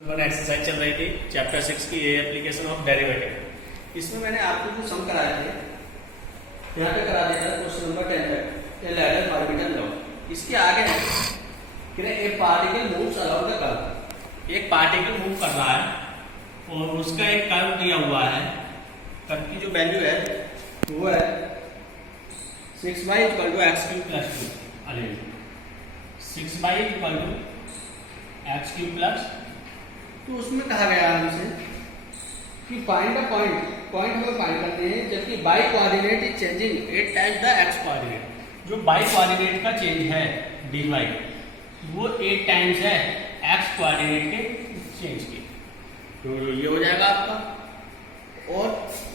Exercise चल रही थी चैप्टर 6 की ये एप्लीकेशन ऑफ डेरिवेटिव। इसमें मैंने आपको जो सम कराए थे यहाँ पे करा दिया था क्वेश्चन नंबर 10 तक ए लैडर ऑर्बिटल लॉ। इसके आगे ए particle moves around the curve, एक पार्टिकल मूव कर रहा है और उसका एक कर्व दिया हुआ है। कर्व की जो वैल्यू है वो है 6y = x³ + 2। अरे 6y = x³ + तो उसमें कहा गया हमसे कि फाइंड द पॉइंट हमें फाइंड करते हैं जबकि by coordinate is changing 8 times the x coordinate. जो बाई कोऑर्डिनेट का चेंज है dy वो 8 टाइम्स है एक्स कोऑर्डिनेट के चेंज की। तो ये हो जाएगा आपका। और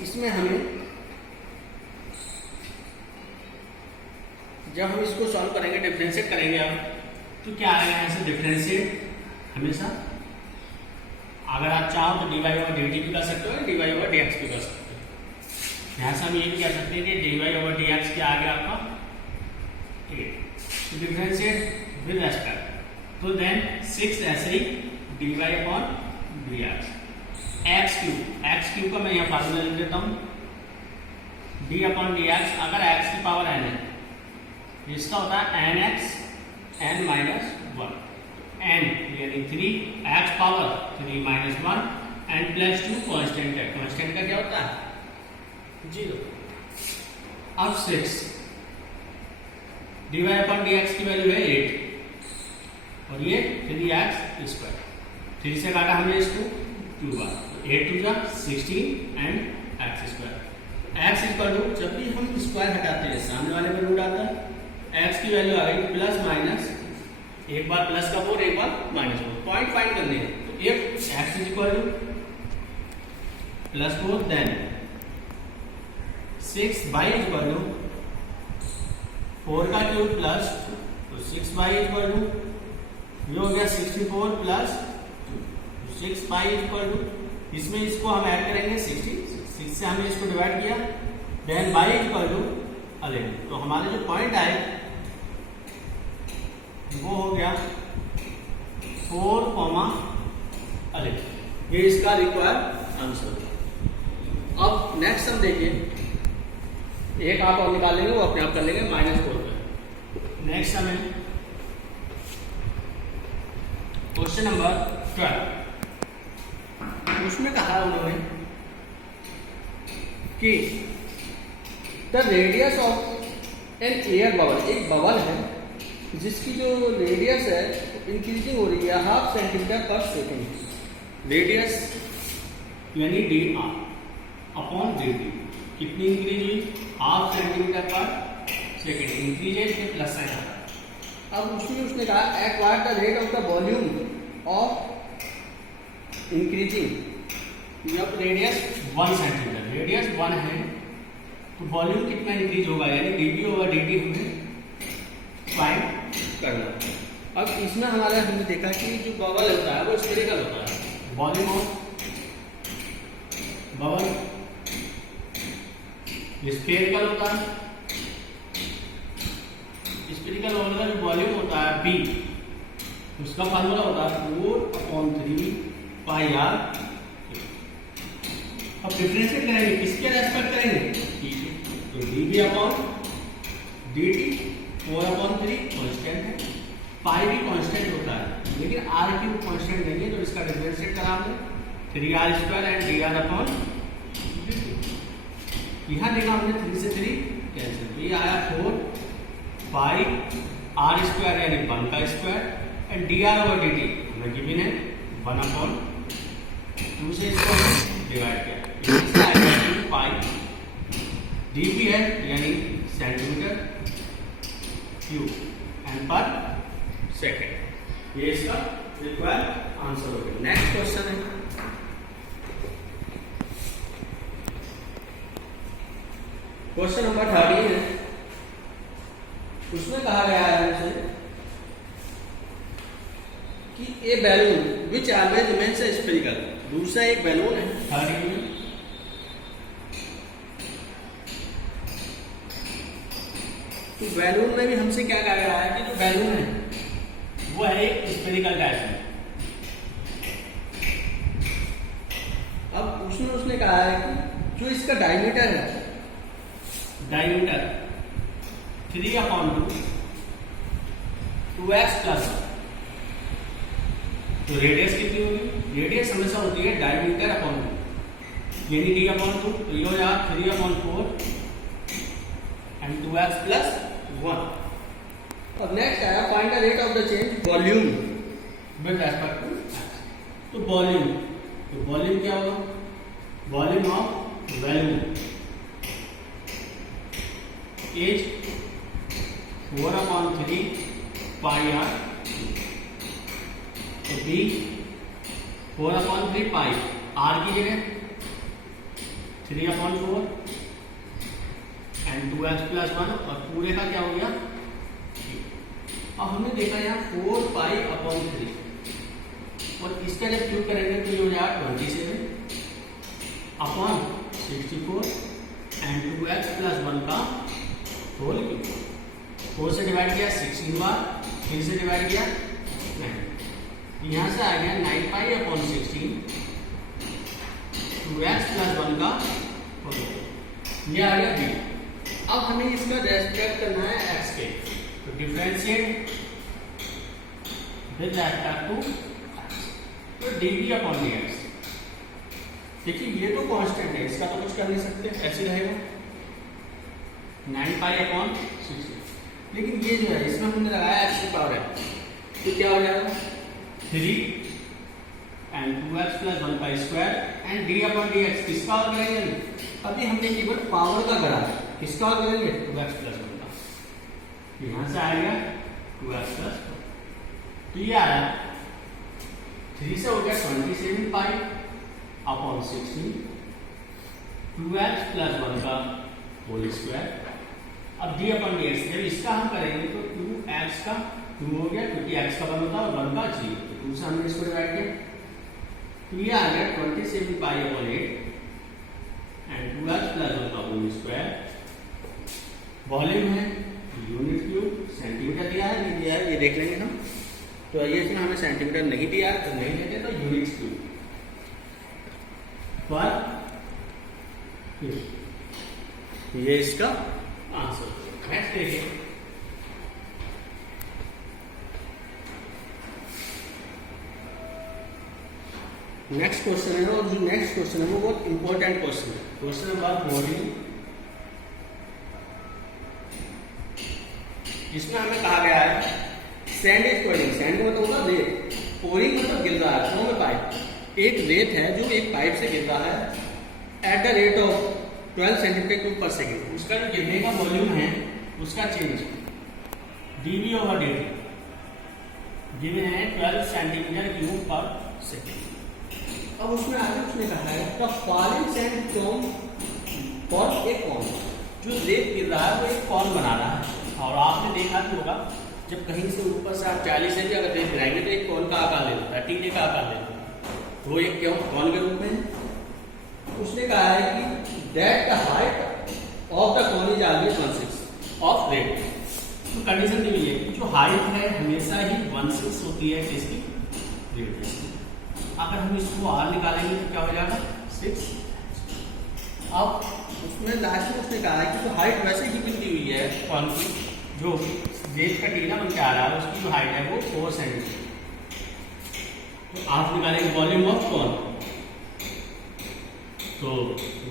इसमें हमें जब हम इसको सॉल्व करेंगे डिफरेंशिएट करेंगे अब तो क्या आएगा यहाँ से डिफरेंशिएट हमेशा। अगर आप चाहो तो dy/dt भी कर सकते हो, dy/dx भी कर सकते हो। यहाँ से हम ये भी कह सकते हैं कि dy/dx के आगे आपका डिफरेंशिएट विद रेस्पेक्ट तो देन 6 ऐसे ही dy/dx x³ का मैं यहाँ फार्मूला लिख देता हूँ d/dx। अगर x की पावर n है इसका होता है nx n - 1 n यानी 3 x पावर 3 - 1 n + 2 कांस्टेंट है। कांस्टेंट का क्या होता है 0। अब 6 dy/dx की वैल्यू है 8 और ये 3x²। 3 से काटा हमने इसको 2 बार, 8 × 2 = 16 and x²। x = जब भी हम स्क्वायर हटाते हैं सामने वाले में रूट आता है। x की वैल्यू आ गई प्लस माइनस, एक बार प्लस का 4 एक बार -4। पॉइंट फाइंड करने हैं तो if x = +4 देन 6y = 4 का क्यूब प्लस तो 6y ये हो गया 64 + 2। 6y इसमें इसको हम ऐड करेंगे 6 से हमने इसको डिवाइड किया देन y = 11। तो हमारे जो पॉइंट आए वो हो गया 4, 11। ये इसका रिक्वायर्ड आंसर होगा। अब नेक्स्ट हम देखिए, एक आप और निकाल लेंगे वो अपने आप कर लेंगे -4 पे। नेक्स्ट हमें क्वेश्चन नंबर 12। उसमें कहा उन्होंने कि the radius of an air bubble, एक बबल है जिसकी जो रेडियस है इंक्रीजिंग हो रही है 0.5 सेंटीमीटर/सेकेंड। रेडियस यानी dr/dt कितनी इंक्रीज हुई 0.5 सेंटीमीटर/सेकेंड। इंक्रीज है इसमें प्लस साइन आता है। अब उसने कहा at what the rate of the volume of increasing. जब रेडियस 1 सेंटीमीटर, रेडियस 1 है तो वॉल्यूम कितना इंक्रीज होगा यानी dv/dt हमें फाइंड करना। अब इसमें हमने देखा कि जो बबल होता है वो स्फेरिकल होता है। वॉल्यूम ऑफ बबल स्फेरिकल होता है। स्फेरिकल बबल का जो वॉल्यूम होता है b उसका फार्मूला होता है 4/3 πr। अब डिफरेंशिएट करेंगे किसके रेस्पेक्ट करेंगे तो dv/dt 4/3 कांस्टेंट है, पाई भी कांस्टेंट होता है लेकिन r³ कांस्टेंट नहीं है तो इसका डिफरेंशिएट करा हमने 3r² एंड dr/dt। यहाँ देखा हमने 3 से 3 कैंसिल, ये आया 4 पाई r² यानी 1 का स्क्वायर एंड dr/dt हमें गिवन है 1/2 से इसको डिवाइड किया पाई dv है यानी centimetre cube and per second. ये इसका रिक्वायर्ड आंसर हो गया। नेक्स्ट क्वेश्चन है क्वेश्चन नंबर 13 है। उसमें कहा गया है हमसे कि a balloon which always remains spherical. दूसरा एक बैलून है 13 में तो बैलून में भी हमसे क्या कहा गया है कि जो बैलून है वो है एक स्फेरिकल डायरेक्शन। उसमें उसने कहा है कि जो इसका डायमीटर है, डायमीटर 3/2 2x प्लस, तो रेडियस कितनी होगी? रेडियस हमेशा होती है डायमीटर अपॉन 2, यानी d/2, तो ये हो जाएगा 3/4 एंड 2x प्लस 1। और नेक्स्ट आया find the rate of the change volume with respect to x। तो वॉल्यूम क्या होगा? Volume of value is 4/3 pi r, तो b 4/3 पाई r की जगह 3/4 एंड 2x प्लस 1, और पूरे का क्या हो गया? अब हमने देखा यहाँ 4π/3, और इसका जब क्यूब करेंगे तो ये हो जाएगा 27/64 एंड 2x प्लस 1 का होल क्यूब। 4 से डिवाइड किया 16 बार, 3 से डिवाइड किया 9, यहाँ से आ गया 9π/16 2x प्लस 1 का होल, ये आ गया b। अब हमें इसका रेस्पेक्ट करना है x के, तो differentiate with respect to x, तो dv/dx। देखिए ये तो कांस्टेंट है, इसका तो कुछ कर नहीं सकते, ऐसे रहेगा 9π/16, लेकिन ये जो है इसमें हमने लगाया x की पावर है, तो क्या हो जाएगा 3 and 2x plus 1/2 and d/dx। किसका और करेंगे? अभी हमने केवल पावर का करा, किसका और करेंगे? 2x प्लस 1 का, यहाँ से आएगा 2x प्लस 1, तो ये आया 3 से हो गया 27π/16 2x प्लस 1 का होल स्क्वायर। अब d/dx जब इसका हम करेंगे तो 2x का 2 हो गया, क्योंकि x का 1 होता है और 1 का 0, तो 2 से हमने इसको डिवाइड किया, तो ये आ गया 27π/8 एंड 2x प्लस 1 का होल स्क्वायर। वॉल्यूम है यूनिट क्यूब, सेंटीमीटर दिया है नहीं दिया है ये देख लेंगे हम, तो ये इसमें हमें सेंटीमीटर नहीं दिया है तो नहीं लेते, तो यूनिट क्यूब पर ये इसका आंसर। नेक्स्ट देखिए, नेक्स्ट क्वेश्चन है, और जो नेक्स्ट क्वेश्चन है वो बहुत इंपॉर्टेंट क्वेश्चन है। Question about volume. इसमें हमें कहा गया है सैंड इज पोरिंग, सैंड मतलब होगा रेत, पोरिंग मतलब गिर रहा है, फ्रॉम ए पाइप, एक रेत है जो एक पाइप से गिर रहा है at the rate of 12 centimetre cube पर सेकेंड। उसका जो गिरने का वॉल्यूम है उसका चेंज dv/dt गिवन है 12 सेंटीमीटर क्यूब पर सेकेंड। अब उसमें आगे उसने कहा है the falling sand from for a cone, जो रेत गिर रहा है वो एक कॉन बना रहा है, और आपने देखा भी होगा जब कहीं से ऊपर से आप 40 इंच अगर रेत गिराएंगे तो एक कॉन का आकार ले लेता है, टीने का आकार ले लेता है, वो एक क्यों कॉन के रूप में। उसने कहा है कि that the height of the cone is always 1/6 of rate, तो कंडीशन दी हुई है कि जो हाइट है हमेशा ही 1/6 होती है किसकी? रेडियस की। अगर हम इसको r निकालेंगे तो क्या हो जाएगा 6। अब उसमें लास्ट में उसने कहा है कि जो हाइट वैसे ही दी हुई है कॉन की, जो रेत का टीना बन के आ रहा है उसकी जो हाइट है वो 4 सेंटीमीटर, तो आप निकालेंगे वॉल्यूम ऑफ कॉन, तो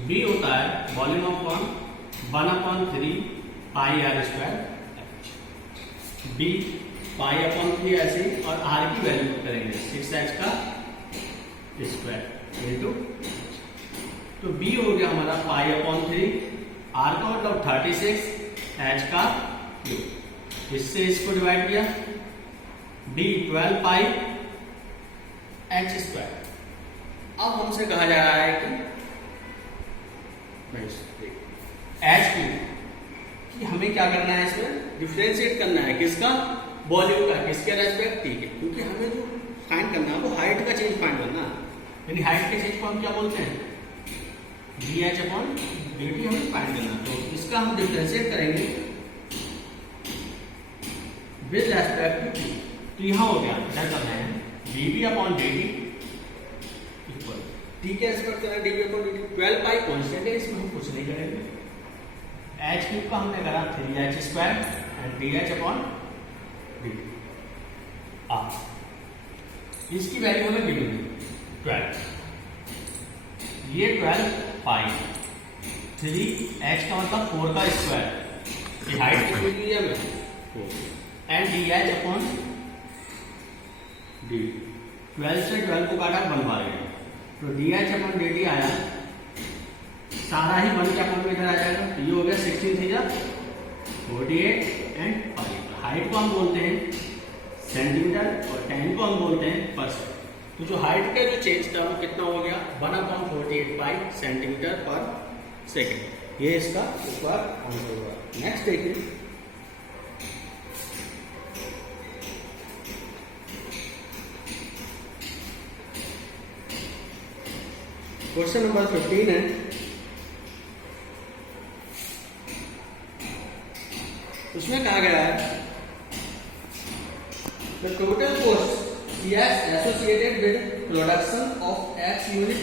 b होता है volume of cone 1/3 πr², b π/3 ऐसे, और r की वैल्यू करेंगे 6h का स्क्वायर इनटू, तो b हो गया हमारा π/3, r का मतलब 36, h का क्यूब, इससे इसको डिवाइड किया d 12π/h²। अब हमसे कहा जा रहा है कि h क्यूब कि हमें क्या करना है, इसमें डिफरेंशिएट करना है किसका? वॉल्यूम का, किसके रेस्पेक्ट? ठीक है, क्योंकि हमें जो फाइंड करना है वो हाइट का चेंज फाइंड करना है, यानी हाइट के चेंज को हम क्या बोलते हैं? dh/dt हमें फाइंड करना, तो इसका हम डिफरेंशिएट करेंगे विद रेस्पेक्ट टू t, तो यहाँ हो गया क्या करना है dv/dt इक्वल डी के रेस्पेक्ट में डी अपॉन डी 12 पाई कांस्टेंट है, इसमें हम कुछ नहीं करेंगे। एच क्यूब का हमने करा 3h² and dh upon dt। इसकी वैल्यू हमें गिवन है 12, ये 12 पाई 3h का मतलब 4 का स्क्वायर, ये हाइट कितनी दी है हमें 4 एंड dh अपॉन dt। 12 से 12 को काटा 1 बार गया, तो dh अपॉन dt आया, सारा ही 1 के अपॉन में इधर आ जाएगा, तो ये हो गया 16 थी 48 एंड पाई। हाइट को हम बोलते हैं सेंटीमीटर और 10 को हम बोलते हैं परसेंट। तो जो हाइट का जो चेंज था वो कितना हो गया 1/48 पाई सेंटीमीटर पर सेकेंड। ये इसका एक बार आंसर होगा। नेक्स्ट देखिए, क्वेश्चन नंबर 15 है। उसमें कहा गया है the total cost Cx associated with production of X unit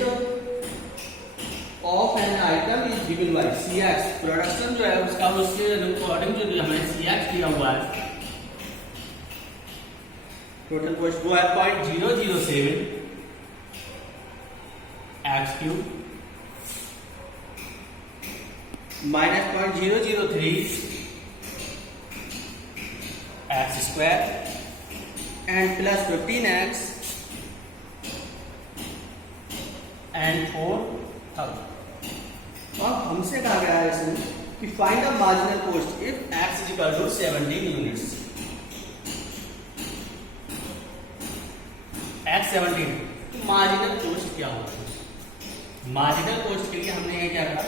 of an item is given by Cx। Production जो है उसका उसके अकॉर्डिंग जो हमें Cx दिया हुआ है, टोटल कॉस्ट वो है 0.007 x cube minus 0.003 x square and plus 15x and 4,000। अब हमसे कहा गया है इसमें कि find the marginal cost if x is equal to 17 units. x 17, तो मार्जिनल कॉस्ट क्या होगा? मार्जिनल कॉस्ट के लिए हमने ये क्या करा,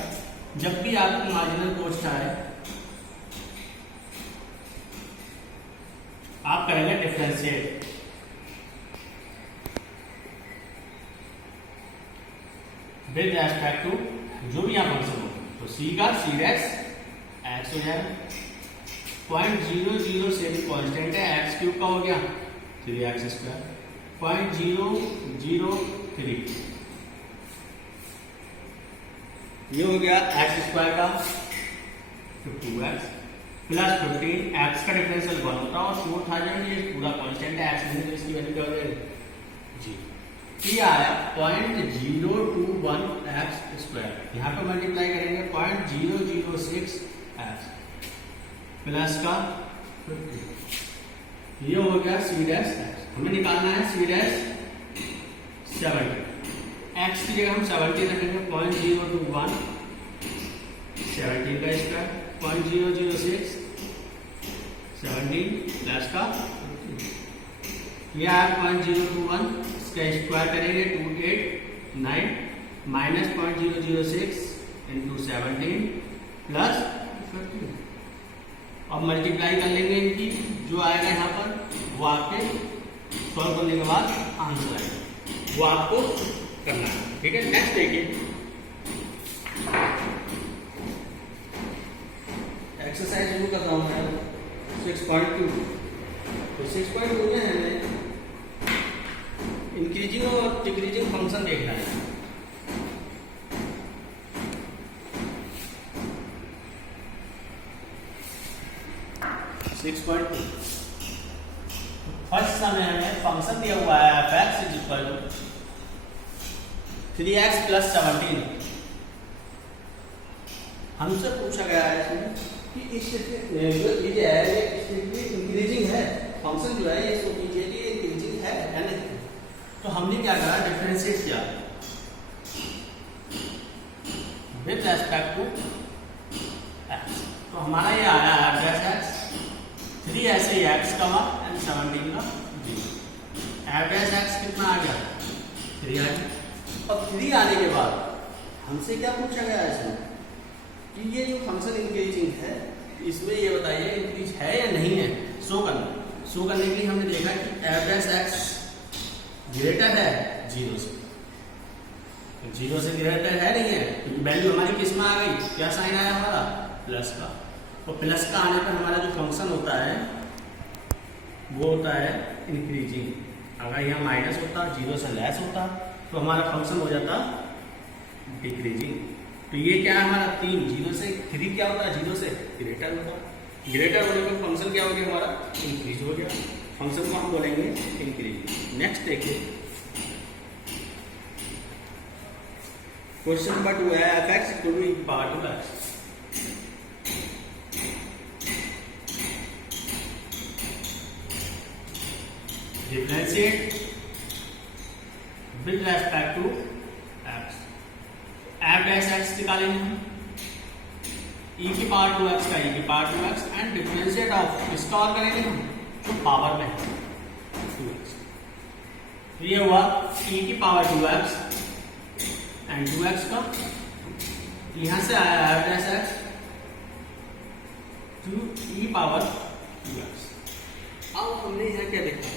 जब भी आपको मार्जिनल कॉस्ट आए आप करेंगे डिफरेंशिएट विद रेस्पेक्ट टू जो भी यहाँ फंक्शन हो, तो c का c डैश x हो जाएगा, 0.007 कांस्टेंट है, x क्यूब का हो गया 3x स्क्वायर, 0.003 ये हो गया x स्क्वायर का 2x प्लस 15 x का डिफरेंशियल 1 होता है और 4000 ये पूरा कांस्टेंट है, x नहीं तो इसकी वैल्यू क्या हो जाएगी जी। ये आया 0.021 x स्क्वायर, यहाँ पे मल्टीप्लाई करेंगे 0.006 x प्लस का 15, ये हो गया c डैश x। हमें निकालना है c डैश 70, x की जगह हम 70 रखेंगे, 0.021 17 का स्क्वायर 0.006 17 प्लस का यह 0.021 इसका स्क्वायर करेंगे 289 माइनस 0.006 इंटू 17 प्लस 15। अब मल्टीप्लाई कर लेंगे इनकी, जो आएगा यहाँ पर वो आपके सॉल्व करने के बाद आंसर आएगा, वो आपको करना है। ठीक है, नेक्स्ट देखिए एक्सरसाइज शुरू कर रहा हूँ मैं 6.2। तो 6.2 में हमें इंक्रीजिंग और डिक्रीजिंग फंक्शन देखना है। फर्स्ट समय हमें फंक्शन दिया हुआ है f(x) is equal to 3x plus 17। हमसे पूछा गया है इसमें कि ये जो है ये इंक्रीजिंग है, फंक्शन जो है ये इसको कीजिए कि इंक्रीजिंग है नहीं। तो हमने क्या करा, डिफरेंशिएट किया विद रेस्पेक्ट टू x। तो हमारा ये आया f(x) 3 ऐसे ही x का एंड 17 का g। f(x) कितना आ गया 3 आ गया। अब 3 आने के बाद हमसे क्या पूछा गया है इसमें कि ये जो फंक्शन इंक्रीजिंग है इसमें ये बताइए इंक्रीज है या नहीं है, शो करने के लिए हमने देखा कि f(x) ग्रेटर है 0 से, 0 से ग्रेटर है नहीं है, क्योंकि वैल्यू हमारी किस में आ गई, क्या साइन आया हमारा प्लस का। और प्लस का आने पर हमारा जो फंक्शन होता है वो होता है इंक्रीजिंग। अगर यहाँ माइनस होता 0 से लेस होता तो हमारा फंक्शन हो जाता डिक्रीजिंग। तो ये क्या है हमारा 3, 0 से 3 क्या होता है, 0 से ग्रेटर होता है। ग्रेटर होने पर फंक्शन क्या हो गया हमारा, इंक्रीज हो गया। फंक्शन को हम बोलेंगे इंक्रीज। नेक्स्ट देखिए क्वेश्चन नंबर 2 है fx equal to e power to x। Differentiate with respect to x। f dash x निकालेंगे हम, e की पावर टू x का e की power to x and differentiate of इसका और करेंगे हम जो पावर में है 2x। तो ये हुआ e की पावर 2x एंड 2x का, यहां से आया f dash x to e power 2x। अब हमने यहां क्या देखा,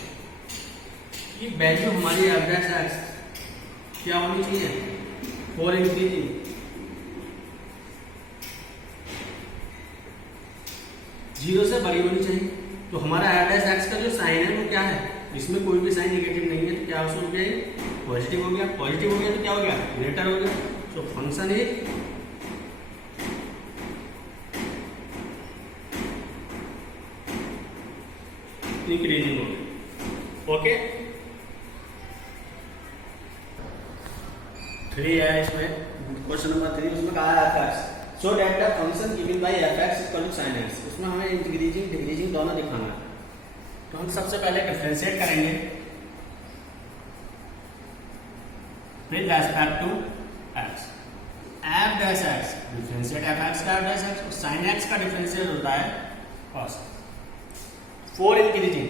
ये वैल्यू हमारी f डैश x क्या होनी चाहिए, 4 इंक्रीजिंग। जीरो से बड़ी होनी चाहिए। तो हमारा f डैश x का जो साइन है वो क्या है, इसमें कोई भी साइन नेगेटिव नहीं है, तो क्या हो गया, पॉजिटिव हो गया। पॉजिटिव हो गया तो क्या हो गया, ग्रेटर हो गया। तो फंक्शन इज इंक्रीजिंग हो गया। ओके 3 है इसमें, क्वेश्चन नंबर 3 उसमें कहा है fx so that the function given by fx equal to sin x। इसमें हमें इंक्रीजिंग डिक्रीजिंग दोनों दिखाना है। तो हम सबसे पहले डिफरेंशिएट करेंगे with respect to x। f dash x differentiate fx का f डैश x, और sin x का डिफरेंशिएट होता है cos। 4 इंक्रीजिंग,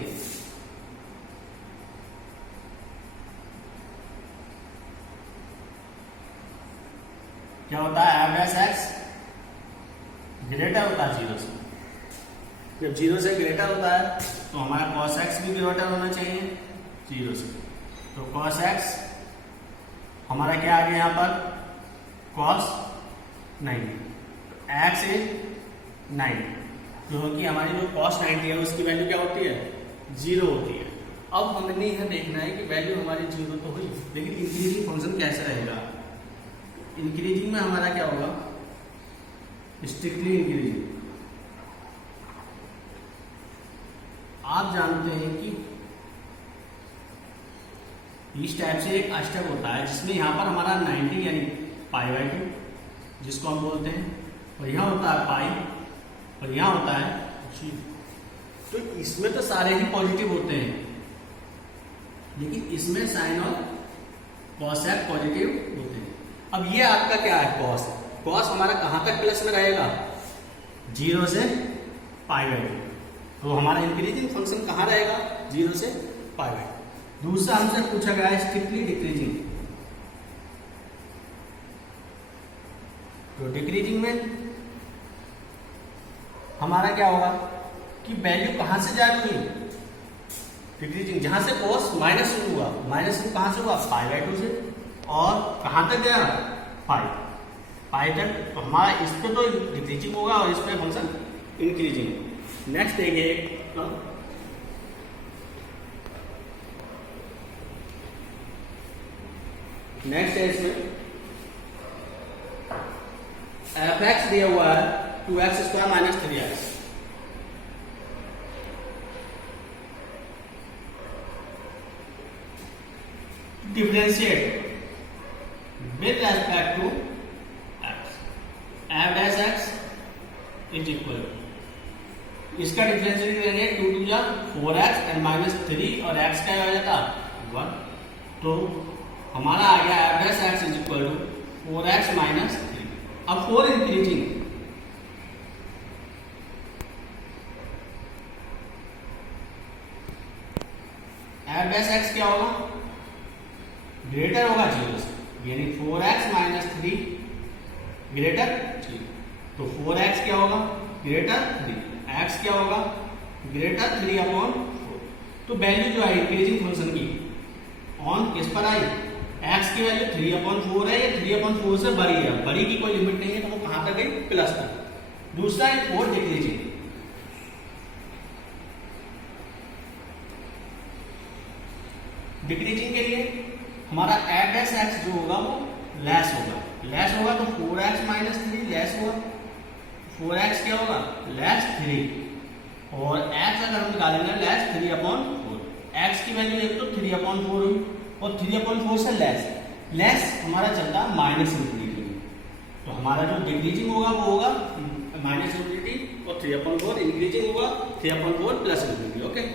क्या होता है, f डैश x ग्रेटर होता है 0 से। जब 0 से ग्रेटर होता है तो हमारा cos x भी ग्रेटर होना चाहिए 0 से। तो cos x हमारा क्या आ गया यहाँ पर, cos 90, x इज 90, क्योंकि हमारी जो cos 90 है उसकी वैल्यू क्या होती है, 0 होती है। अब हमने यह देखना है कि वैल्यू हमारी 0 तो हुई, लेकिन इंक्रीजिंग फंक्शन कैसे रहेगा। इंक्रीजिंग में हमारा क्या होगा, स्ट्रिक्टली इंक्रीजिंग। आप जानते हैं कि इस टाइप से एक स्टेप होता है जिसमें यहाँ पर हमारा 90 यानी π/2 जिसको हम बोलते हैं, और यहाँ होता है पाई, और यहाँ होता है g। तो इसमें तो सारे ही पॉजिटिव होते हैं, लेकिन इसमें साइन और cos f पॉजिटिव होते हैं। अब ये आपका क्या है, cos। cos हमारा कहां तक प्लस में रहेगा, 0 से π/2। तो हमारा इंक्रीजिंग फंक्शन कहां रहेगा, 0 से π/2। दूसरा हमसे पूछा गया है स्ट्रिक्टली डिक्रीजिंग। तो डिक्रीजिंग में हमारा क्या होगा कि वैल्यू कहां से जा रही है, डिक्रीजिंग जहां से cos माइनस शुरू हुआ, माइनस कहां से हुआ, π/2 से, और कहां तक गया, पाई तक। तो हमारा इस पे तो डिक्रीजिंग होगा और इस पे फंक्शन इंक्रीजिंग। नेक्स्ट देखिए नेक्स्ट है इसमें f(x) दिया हुआ है 2x² minus 3x। Differentiate with respect to x। f dash x is equal, इसका डिफरेंशिएट करेंगे 2 2 जा 4x एंड माइनस 3, और x क्या हो जाता 1। तो हमारा आ गया f dash x is equal to 4x minus 3। अब 4 इंक्रीजिंग, f डैश x क्या होगा, ग्रेटर होगा 0 से, यानी 4x माइनस 3 ग्रेटर 0। तो 4x क्या होगा, ग्रेटर 3, x क्या होगा, ग्रेटर 3/4। तो वैल्यू जो है इंक्रीजिंग फंक्शन की ऑन किस पर आई, x की वैल्यू 3/4 है, ये 3/4 से बड़ी है, बड़ी की कोई लिमिट नहीं है, तो वो कहां तक गई, प्लस तक। दूसरा है 4 डिक्रीजिंग। डिक्रीजिंग के लिए हमारा एड्रेस एक्स जो होगा वो लेस होगा तो 4x माइनस 3 लेस हुआ, 4x क्या होगा लेस 3 और x अगर हम निकालेंगे लेस 3/4, x की वैल्यू एक तो 3/4 हुई और 3/4 से लेस हमारा चलता है माइनस इंफिनिटी में, तो हमारा जो डिक्रीजिंग होगा वो होगा माइनस इंफिनिटी और 3/4 इंक्रीजिंग होगा 3/4 प्लस इंफिनिटी। ओके।